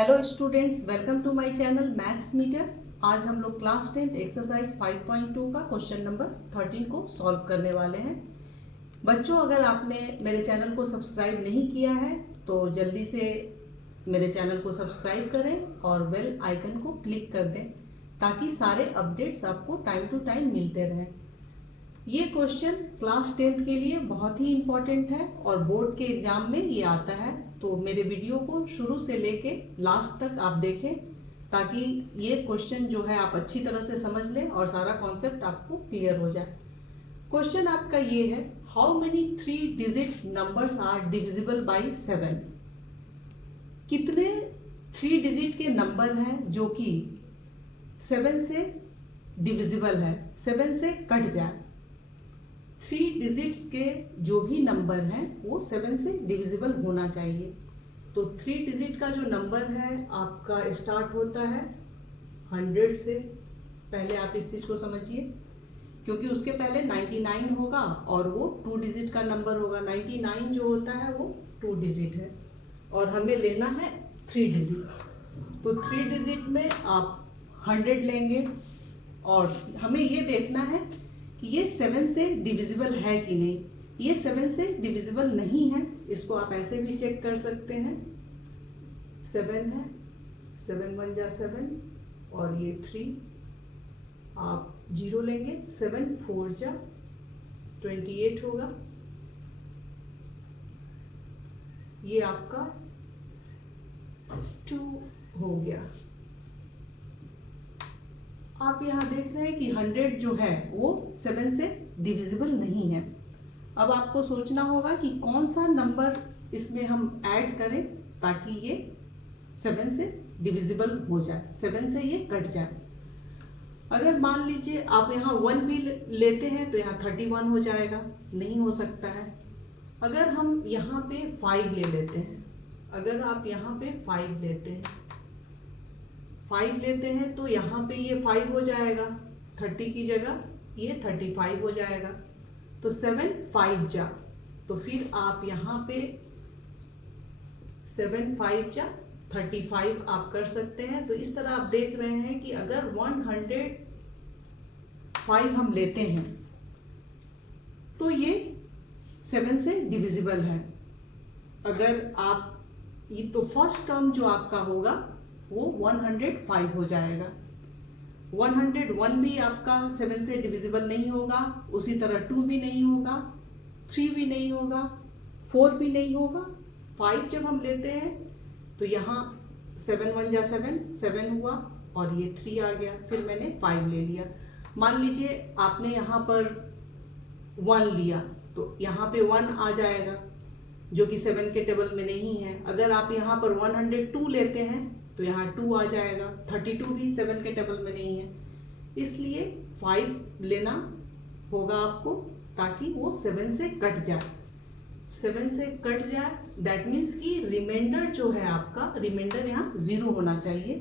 Hello students, welcome to my channel Maths Meter. आज हम लोग क्लास 10 एक्सरसाइज 5.2 का क्वेश्चन नंबर 13 को सॉल्व करने वाले हैं। बच्चों, अगर आपने मेरे चैनल को सब्सक्राइब नहीं किया है तो जल्दी से मेरे चैनल को सब्सक्राइब करें और बेल आइकन को क्लिक कर दें ताकि सारे अपडेट्स आपको टाइम टू टाइम मिलते रहें। ये क्वेश्चन क्लास 10 के लिए बहुत ही इम्पोर्टेंट है और बोर्ड के एग्जाम में ये आता है, तो मेरे वीडियो को शुरू से लेके लास्ट तक आप देखें ताकि ये क्वेश्चन जो है आप अच्छी तरह से समझ लें और सारा कॉन्सेप्ट आपको क्लियर हो जाए। क्वेश्चन आपका ये है, how many 3 digit numbers are divisible by 7। कितने 3 डिजिट के नंबर हैं जो कि 7 से डिविजिबल है, 7 से कट जाए। 3 डिजिट्स के जो भी नंबर हैं वो 7 से डिविजिबल होना चाहिए। तो 3 डिजिट का जो नंबर है आपका स्टार्ट होता है 100 से। पहले आप इस चीज़ को समझिए, क्योंकि उसके पहले 99 होगा और वो 2 डिजिट का नंबर होगा। 99 जो होता है वो 2 डिजिट है और हमें लेना है 3 डिजिट। तो 3 डिजिट में आप 100 लेंगे और हमें ये देखना है कि ये 7 से डिविजिबल है कि नहीं। ये 7 से डिविजिबल नहीं है, इसको आप ऐसे भी चेक कर सकते हैं। 7 है, 7 1 जा 7 और ये 3, आप 0 लेंगे। 7 4 जा 28 होगा। ये आपका 2 हो गया। आप यहाँ देख रहे हैं कि 100 जो है वो 7 से डिविजिबल नहीं है। अब आपको सोचना होगा कि कौन सा नंबर इसमें हम ऐड करें ताकि ये 7 से डिविजिबल हो जाए, 7 से ये कट जाए। अगर मान लीजिए आप यहाँ 1 भी लेते हैं तो यहाँ 31 हो जाएगा, नहीं हो सकता है। अगर हम यहाँ पे 5 ले लेते हैं, अगर आप यहाँ पे 5 लेते हैं, 5 लेते हैं तो यहाँ पे ये 5 हो जाएगा, 30 की जगह ये 35 हो जाएगा। तो 7 5 जा, तो फिर आप यहाँ पे 7 5 जा 35 आप कर सकते हैं। तो इस तरह आप देख रहे हैं कि अगर 105 हम लेते हैं तो ये 7 से डिविजिबल है। अगर आप ये तो फर्स्ट टर्म जो आपका होगा वो 105 हो जाएगा। 101 भी आपका 7 से डिविजिबल नहीं होगा, उसी तरह 2 भी नहीं होगा, 3 भी नहीं होगा, 4 भी नहीं होगा। 5 जब हम लेते हैं तो यहाँ 7 1 जा 7, 7 हुआ और ये 3 आ गया, फिर मैंने 5 ले लिया। मान लीजिए आपने यहाँ पर 1 लिया तो यहाँ पे 1 आ जाएगा जो कि 7 के टेबल में नहीं है। अगर आप यहाँ पर 102 लेते हैं तो यहाँ 2 आ जाएगा, 32 भी 7 के टेबल में नहीं है, इसलिए 5 लेना होगा आपको ताकि वो 7 से कट जाए। 7 से कट जाए दैट मीन्स कि रिमाइंडर जो है आपका, रिमाइंडर यहाँ 0 होना चाहिए।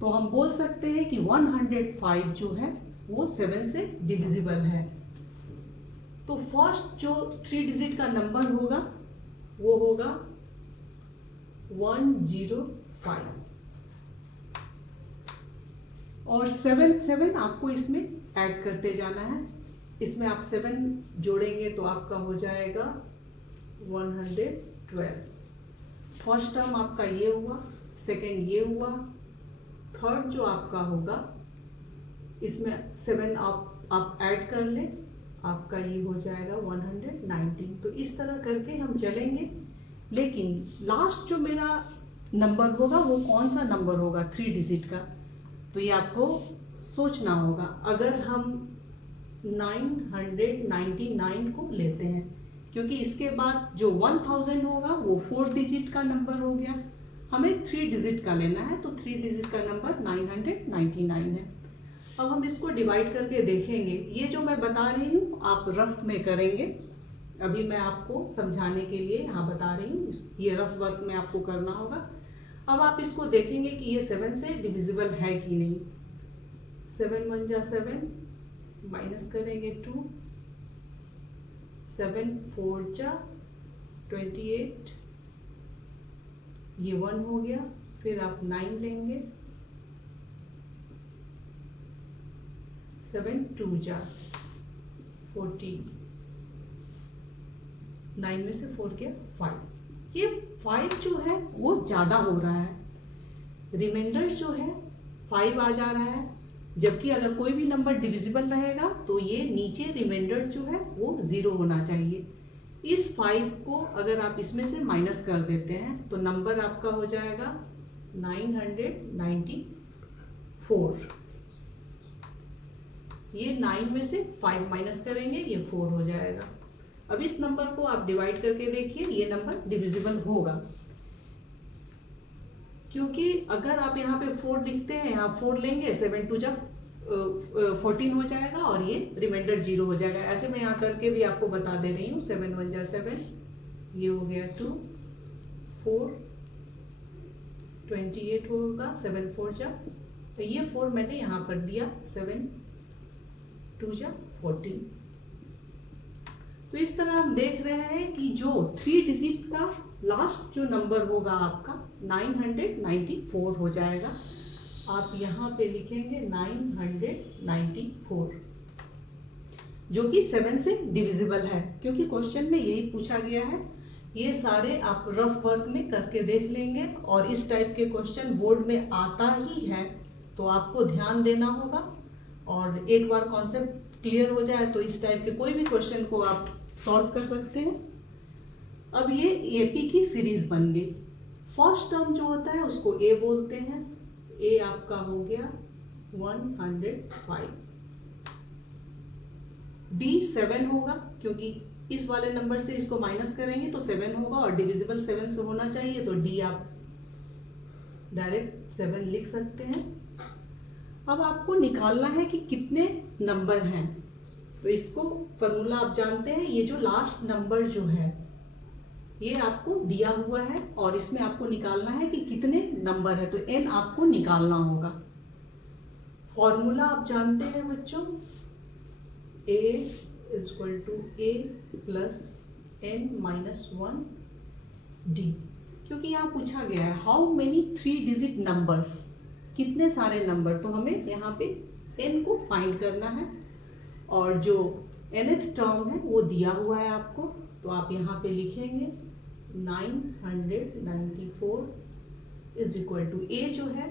तो हम बोल सकते हैं कि 105 जो है वो 7 से डिविजिबल है। तो फर्स्ट जो 3 डिजिट का नंबर होगा वो होगा 105 और 7 आपको इसमें ऐड करते जाना है। इसमें आप 7 जोड़ेंगे तो आपका हो जाएगा 112। फर्स्ट टर्म आपका ये हुआ, सेकेंड ये हुआ, थर्ड जो आपका होगा इसमें 7 आप ऐड कर लें, आपका ये हो जाएगा 119। तो इस तरह करके हम चलेंगे, लेकिन लास्ट जो मेरा नंबर होगा वो कौन सा नंबर होगा 3 डिजिट का, तो ये आपको सोचना होगा। अगर हम 999 को लेते हैं, क्योंकि इसके बाद जो 1000 होगा वो 4 डिजिट का नंबर हो गया, हमें 3 डिजिट का लेना है, तो 3 डिजिट का नंबर 999 है। अब हम इसको डिवाइड करके देखेंगे। ये जो मैं बता रही हूँ आप रफ में करेंगे, अभी मैं आपको समझाने के लिए यहाँ बता रही हूँ, ये रफ वर्क में आपको करना होगा। अब आप इसको देखेंगे कि ये 7 से डिविजिबल है कि नहीं। 7 1 जा 7, माइनस करेंगे 2, 7 4 जा 28, ये 1 हो गया, फिर आप 9 लेंगे, 7 2 जा 14, 9 में से 4 गया 5। ये 5 जो है वो ज़्यादा हो रहा है, रिमाइंडर जो है 5 आ जा रहा है, जबकि अगर कोई भी नंबर डिविजिबल रहेगा तो ये नीचे रिमाइंडर जो है वो 0 होना चाहिए। इस 5 को अगर आप इसमें से माइनस कर देते हैं तो नंबर आपका हो जाएगा 994। ये 9 में से 5 माइनस करेंगे, ये 4 हो जाएगा। अब इस नंबर को आप डिवाइड करके देखिए, ये नंबर डिविजिबल होगा, क्योंकि अगर आप यहाँ पे 4 लिखते हैं, यहाँ 4 लेंगे, 7 2 जा 14 हो जाएगा और ये रिमाइंडर 0 हो जाएगा। ऐसे मैं यहाँ करके भी आपको बता दे रही हूँ। 7 1 जा 7, ये हो गया 2 4 28 होगा, 7 4 जा, तो ये 4 मैंने यहाँ कर दिया, 7 2 जा 14। तो इस तरह हम देख रहे हैं कि जो 3 डिजिट का लास्ट जो नंबर होगा आपका 994 हो जाएगा। आप यहाँ पे लिखेंगे 994, जो कि 7 से डिविजिबल है, क्योंकि क्वेश्चन में यही पूछा गया है। ये सारे आप रफ वर्क में करके देख लेंगे, और इस टाइप के क्वेश्चन बोर्ड में आता ही है, तो आपको ध्यान देना होगा। और एक बार कॉन्सेप्ट क्लियर हो जाए तो इस टाइप के कोई भी क्वेश्चन को आप सॉल्व कर सकते हैं। अब ये एपी की सीरीज बन गई। फर्स्ट टर्म जो होता है उसको ए बोलते हैं, ए आपका हो गया 105, डी 7 होगा, क्योंकि इस वाले नंबर से इसको माइनस करेंगे तो 7 होगा, और डिविजिबल 7 से होना चाहिए, तो डी आप डायरेक्ट 7 लिख सकते हैं। अब आपको निकालना है कि कितने नंबर हैं, तो इसको फॉर्मूला आप जानते हैं। ये जो लास्ट नंबर जो है ये आपको दिया हुआ है, और इसमें आपको निकालना है कि कितने नंबर है, तो n आपको निकालना होगा। फॉर्मूला आप जानते हैं बच्चों, a = a plus n-1 d, क्योंकि यहाँ पूछा गया है हाउ मेनी 3 डिजिट नंबर्स, कितने सारे नंबर, तो हमें यहाँ पे n को फाइंड करना है, और जो nth टर्म है वो दिया हुआ है आपको, तो आप यहाँ पे लिखेंगे 994 = a जो है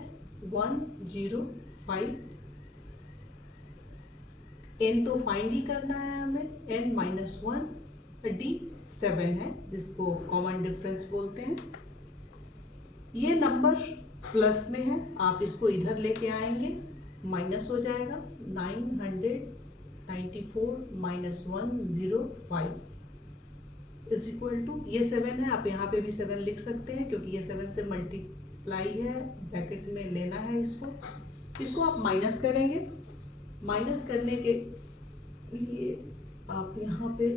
105, n तो फाइंड ही करना है हमें, n-1, d 7 है, जिसको कॉमन डिफरेंस बोलते हैं। ये नंबर प्लस में है, आप इसको इधर लेके आएंगे, माइनस हो जाएगा, 994 - 105 = ये 7 है, आप यहाँ पे भी 7 लिख सकते हैं, क्योंकि ये 7 से मल्टीप्लाई है, ब्रैकेट में लेना है इसको आप माइनस करेंगे। माइनस करने के लिए आप यहाँ पे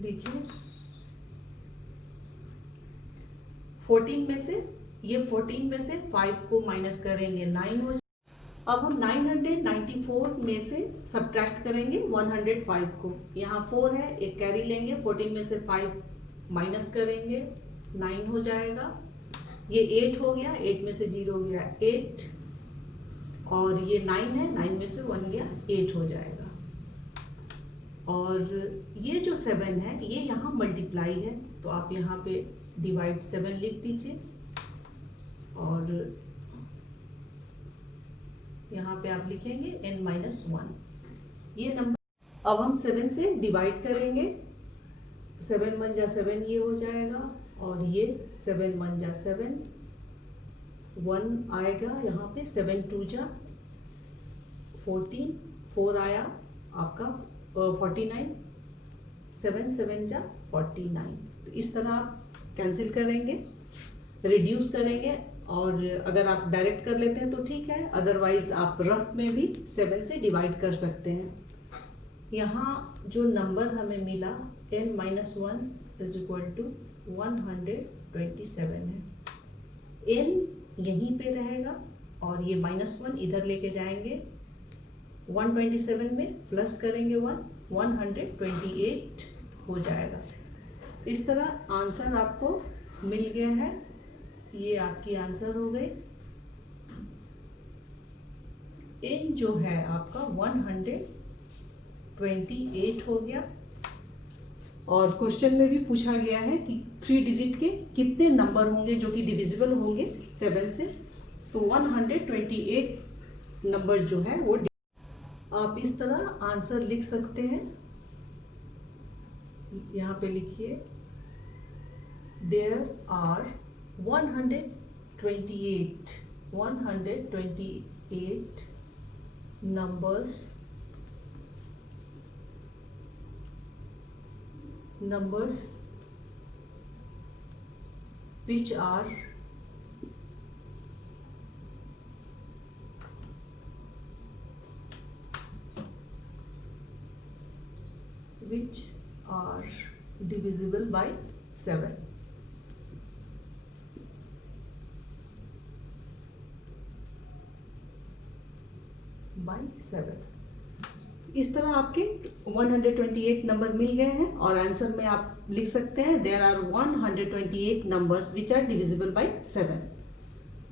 देखिए 14 में से, ये 14 में से 5 को माइनस करेंगे, 9 हो। अब हम 994 में से सब्ट्रैक्ट करेंगे 105 को, यहाँ 4 है, एक कैरी लेंगे, 14 में से 5 माइनस करेंगे, 9 हो जाएगा, ये 8 हो गया, 8 में से 0 गया 8, और ये 9 है, 9 में से 1 गया 8 हो जाएगा। और ये जो 7 है ये यहाँ मल्टीप्लाई है, तो आप यहाँ पे डिवाइड 7 लिख दीजिए, और यहाँ पे आप लिखेंगे n-1, ये नंबर। अब हम 7 से डिवाइड करेंगे, 7 1 जा 7 ये हो जाएगा, और ये 7 1 जा 7, 1 आएगा यहाँ पे, 7 2 जा 14, 4 आया आपका 49, 7 7 जा 49। तो इस तरह आप कैंसिल करेंगे, रिड्यूस करेंगे, और अगर आप डायरेक्ट कर लेते हैं तो ठीक है, अदरवाइज आप रफ में भी 7 से डिवाइड कर सकते हैं। यहाँ जो नंबर हमें मिला n-1 = 127 है, n यहीं पे रहेगा, और ये -1 इधर लेके जाएंगे, 127 में प्लस करेंगे 1, 128 हो जाएगा। इस तरह आंसर आपको मिल गया है। ये आपकी आंसर हो गई। n जो है आपका 128 हो गया। और क्वेश्चन में भी पूछा गया है कि 3 डिजिट के कितने नंबर होंगे जो कि डिविजिबल होंगे 7 से। तो 128 नंबर जो है वो आप इस तरह आंसर लिख सकते हैं। यहाँ पे लिखिए there are 128 numbers which are divisible by 7। इस तरह आपके 128 नंबर मिल गए हैं और आंसर में आप लिख सकते हैं there are 128 numbers which are divisible by 7।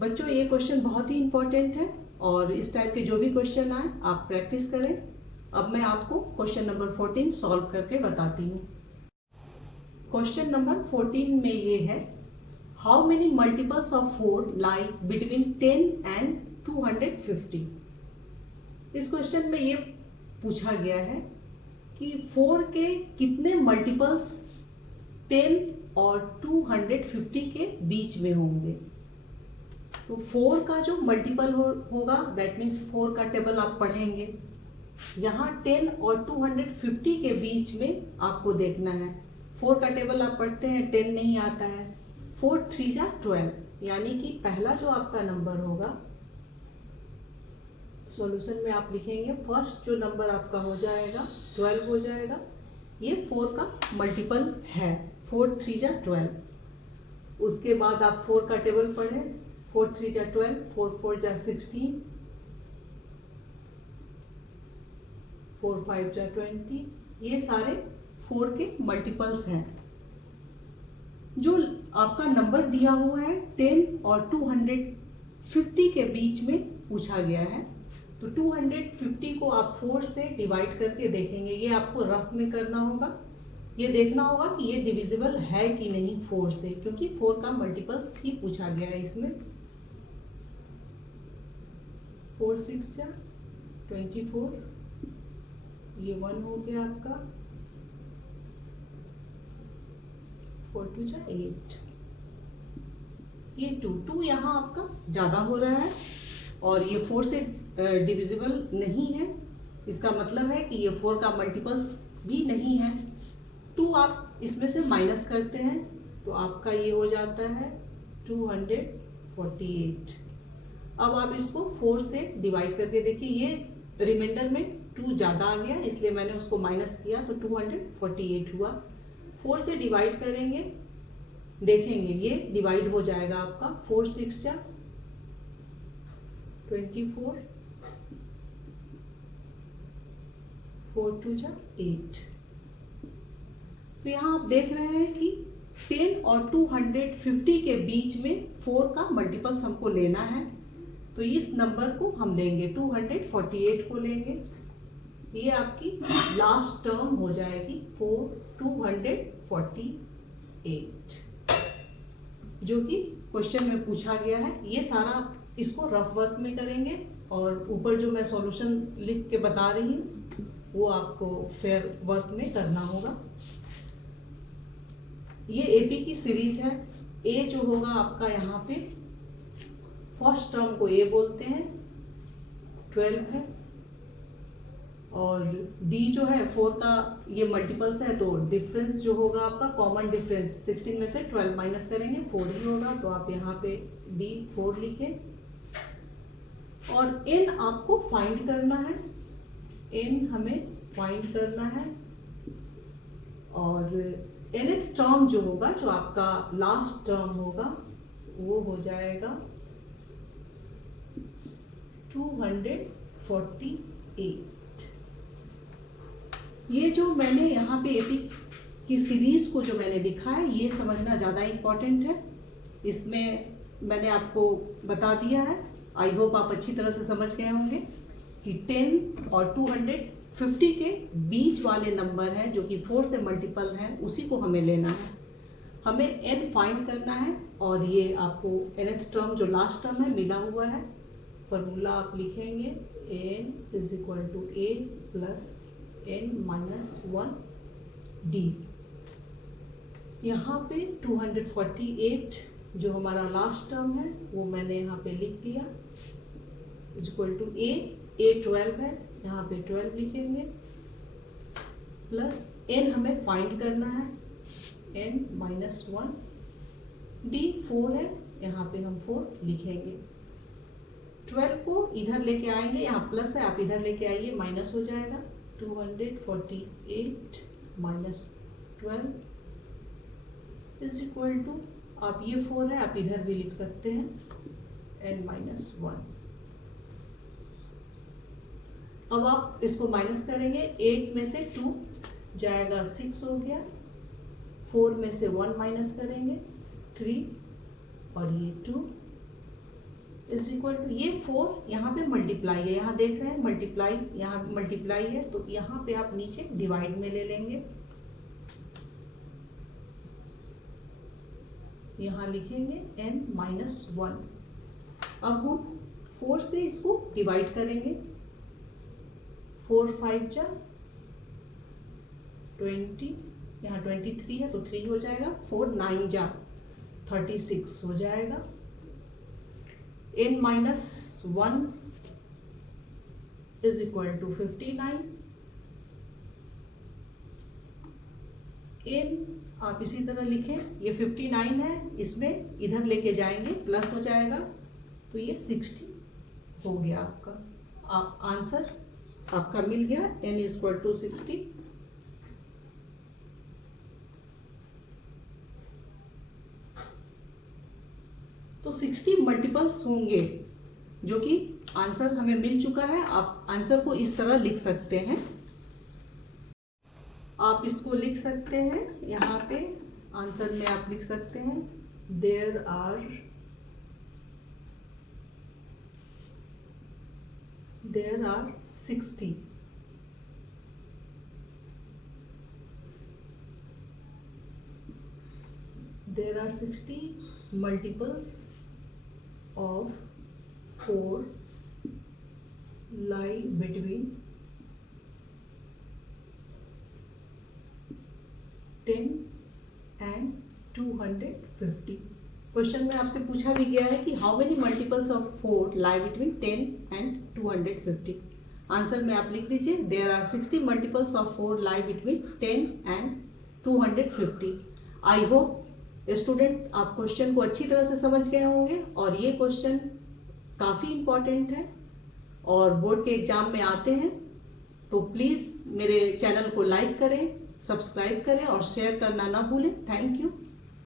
बच्चों ये क्वेश्चन बहुत ही इंपॉर्टेंट है और इस टाइप के जो भी क्वेश्चन आए आप प्रैक्टिस करें। अब मैं आपको क्वेश्चन नंबर 14 सॉल्व करके बताती हूँ। क्वेश्चन नंबर 14 में ये है how many multiples of 4 lie between 10 and 250। इस क्वेश्चन में ये पूछा गया है कि 4 के कितने मल्टीपल्स 10 और 250 के बीच में होंगे। तो 4 का जो मल्टीपल होगा दैट मीन्स 4 का टेबल आप पढ़ेंगे। यहाँ 10 और 250 के बीच में आपको देखना है। 4 का टेबल आप पढ़ते हैं 10 नहीं आता है। 4 3 जा 12 यानी कि पहला जो आपका नंबर होगा सॉल्यूशन में आप लिखेंगे फर्स्ट जो नंबर आपका हो जाएगा 12 हो जाएगा। ये 4 का मल्टीपल है 4 3 जा 12। उसके बाद आप 4 का टेबल पढ़ें 4 3 जा 12 4 4 जा 16 4 5 जा 20। ये सारे 4 के मल्टीपल्स हैं। जो आपका नंबर दिया हुआ है 10 और 250 के बीच में पूछा गया है तो 250 को आप 4 से डिवाइड करके देखेंगे। ये आपको रफ में करना होगा। ये देखना होगा कि ये डिविजिबल है कि नहीं 4 से, क्योंकि 4 का मल्टीपल्स ही पूछा गया है इसमें। 4 6 जा 24 ये 1 हो गया आपका। 4 2 जा 8 ये 2 यहाँ आपका ज्यादा हो रहा है और ये 4 से डिविजिबल नहीं है। इसका मतलब है कि ये 4 का मल्टीपल भी नहीं है। 2 आप इसमें से माइनस करते हैं तो आपका ये हो जाता है 248। अब आप इसको 4 से डिवाइड करके देखिए। ये रिमाइंडर में 2 ज़्यादा आ गया इसलिए मैंने उसको माइनस किया तो 248 हुआ। 4 से डिवाइड करेंगे देखेंगे ये डिवाइड हो जाएगा आपका। 4 6 जा 24 4 2 जा 8। तो यहाँ आप देख रहे हैं कि 10 और 250 के बीच में 4 का मल्टीपल्स हमको लेना है तो इस नंबर को हम लेंगे 248 को लेंगे। ये आपकी लास्ट टर्म हो जाएगी 248 जो कि क्वेश्चन में पूछा गया है। ये सारा इसको रफ वर्क में करेंगे और ऊपर जो मैं सॉल्यूशन लिख के बता रही हूँ वो आपको फेयर वर्क में करना होगा। ये एपी की सीरीज है। ए जो होगा आपका यहाँ पे फर्स्ट टर्म को ए बोलते हैं 12 है और डी जो है 4 का ये मल्टीपल्स है तो डिफरेंस जो होगा आपका कॉमन डिफरेंस 16 में से 12 माइनस करेंगे 4 ही होगा तो आप यहाँ पे डी 4 लिखें। और एन आपको फाइंड करना है। एन हमें फाइंड करना है और nth टर्म जो होगा जो आपका लास्ट टर्म होगा वो हो जाएगा 248। ये जो मैंने यहाँ पे एपी की सीरीज को जो मैंने लिखा है ये समझना ज़्यादा इम्पोर्टेंट है। इसमें मैंने आपको बता दिया है। आई होप आप अच्छी तरह से समझ गए होंगे कि 10 और 250 के बीच वाले नंबर हैं जो कि 4 से मल्टीपल हैं, उसी को हमें लेना है। हमें n फाइंड करना है और ये आपको nth टर्म जो लास्ट टर्म है मिला हुआ है। फॉर्मूला आप लिखेंगे n = a + n-1 d। यहाँ पे 248 जो हमारा लास्ट टर्म है वो मैंने यहाँ पे लिख दिया, a 12 है, यहाँ पे 12 लिखेंगे, प्लस n हमें फाइंड करना है n-1, d 4 है, यहाँ पे हम 4 लिखेंगे। 12 को इधर लेके आएंगे, यहाँ प्लस है, आप इधर लेके आइए, माइनस हो जाएगा। 248 - 12 = आप ये 4 है, आप इधर भी लिख सकते हैं n-1। अब आप इसको माइनस करेंगे, 8 में से 2 जाएगा 6 हो गया, 4 में से 1 माइनस करेंगे 3 और ये 2 = ये 4 यहाँ पे मल्टीप्लाई है, यहाँ देख रहे हैं मल्टीप्लाई, यहाँ मल्टीप्लाई है तो यहाँ पे आप नीचे डिवाइड में ले लेंगे, यहाँ लिखेंगे n-1। अब हम 4 से इसको डिवाइड करेंगे, 4 × 5 = 20, यहाँ 23 है तो 3 हो जाएगा, 4 × 9 = 36 हो जाएगा। n-1 = 59। n आप इसी तरह लिखें, ये 59 है, इसमें इधर लेके जाएंगे प्लस हो जाएगा तो ये 60 हो गया। आपका आंसर आपका मिल गया, n = 60। तो 60 मल्टीपल्स होंगे जो कि आंसर हमें मिल चुका है। आप आंसर को इस तरह लिख सकते हैं, आप इसको लिख सकते हैं, यहाँ पे आंसर में आप लिख सकते हैं there are 60 multiples of 4 lie between 10 and 250। क्वेश्चन में आपसे पूछा भी गया है कि how many multiples of 4 lie between 10 and 250। Answer में आप लिख दीजिए there are 60 multiples of 4 lie between 10 and 250। I hope student आप क्वेश्चन को अच्छी तरह से समझ गए होंगे और ये क्वेश्चन काफ़ी इम्पॉर्टेंट है और बोर्ड के एग्जाम में आते हैं। तो प्लीज़ मेरे चैनल को लाइक करें, सब्सक्राइब करें और शेयर करना ना भूलें। Thank you.